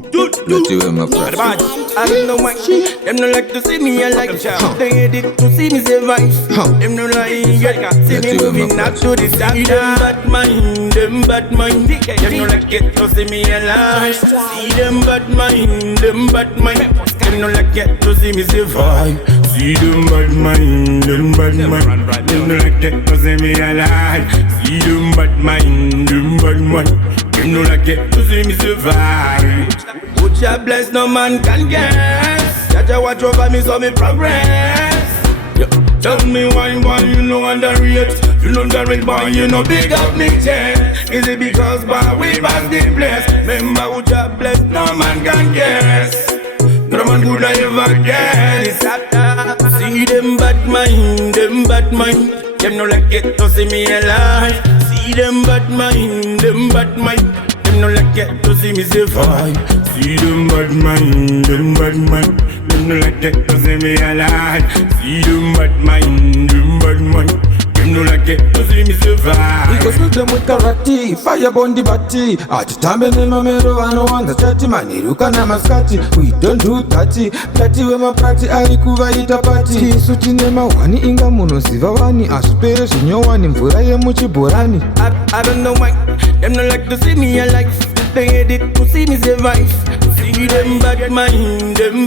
Dirty with my pride. I don't know why. Them no like to see me alive. They hate it to see me survive. Them no like see me moving up to the side. Them bad mind. Them no like it to see me alive. See them bad mind. Them no like it to see me survive. See them bad mind. Them no like it to see me alive. See them bad mind. Them no like it to see me survive. Put your bless, no man can guess. Jaja watch over me so me progress. Yeah. Tell me why you know underrate. You know the real boy, you know big up me chest. Is it because boy we pass the bless? Remember who your bless, no man can guess. No man could ever guess. It's after. See them bad mind. Them no like it to see me alive. See them bad mind. Them no like it to see me survive. See them bad mind. Them no like it to see me alive. See them bad mind. Them no like it to see me survive. Because look them with karate, fire on the bati. Atitambe ne mamero ano wanga chati maniruka na maskati. We don't do tati, plati we maprati alikuva ita pati. Suti ne mawani inga muno siva wani. Asupere shinyo wani mvura ye muchi borani. I don't know why, them no like to see me alive. They hate it to see me survive. See them bad mind. Them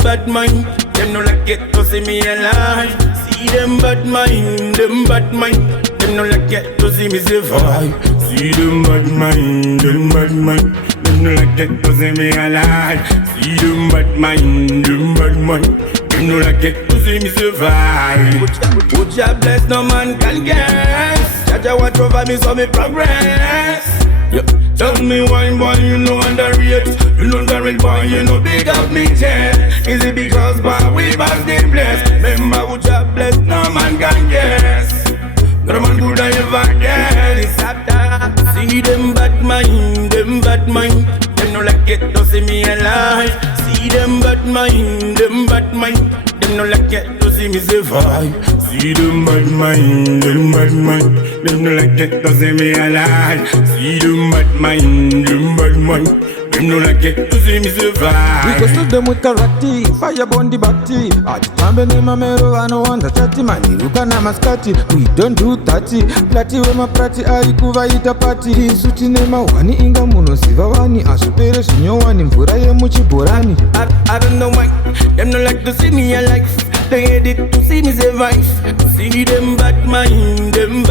no like it to see me alive. See them bad mind. Them no like it to see me survive. See them bad mind. Them no like it to see me alive. See them bad mind. Them no like it to see me survive. Put your bless, no man can guess. Jaja watch over me so me progress. Yeah. Tell me why boy you know underrate. You know the real boy you know big up me chest. Is it because boy we pass the bless? Remember who your bless, no man can guess. No man could ever guess. It's after. See them bad mind. Them no like it to see me alive. See them bad mind. Them no like it to see me survive. See them bad mind. Them no like it to see me alive. See them bad mind. Them no like it to see me survive. We go shoot them with karate, fire on the bati. Atitambe ne mamero ano wanga chati maniruka na maskati. We don't do tati, plati we maprati alikuva ita pati. Suti ne mawani inga muno siva wani. Asupere shinyo wani mvura ye muchi borani. I don't know why, them no like to see me alive. They hate it to see me survive. See them bad mind. Them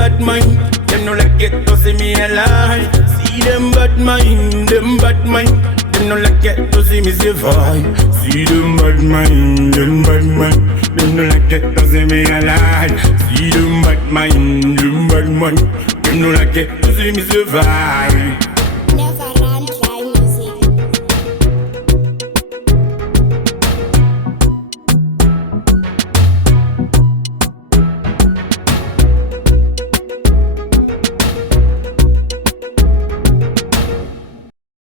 no like it to see me alive. See them bad mind. Them no like it to see me survive. See them bad mind. Them no like it to see me alive. See them bad mind. Them no like it to see me survive.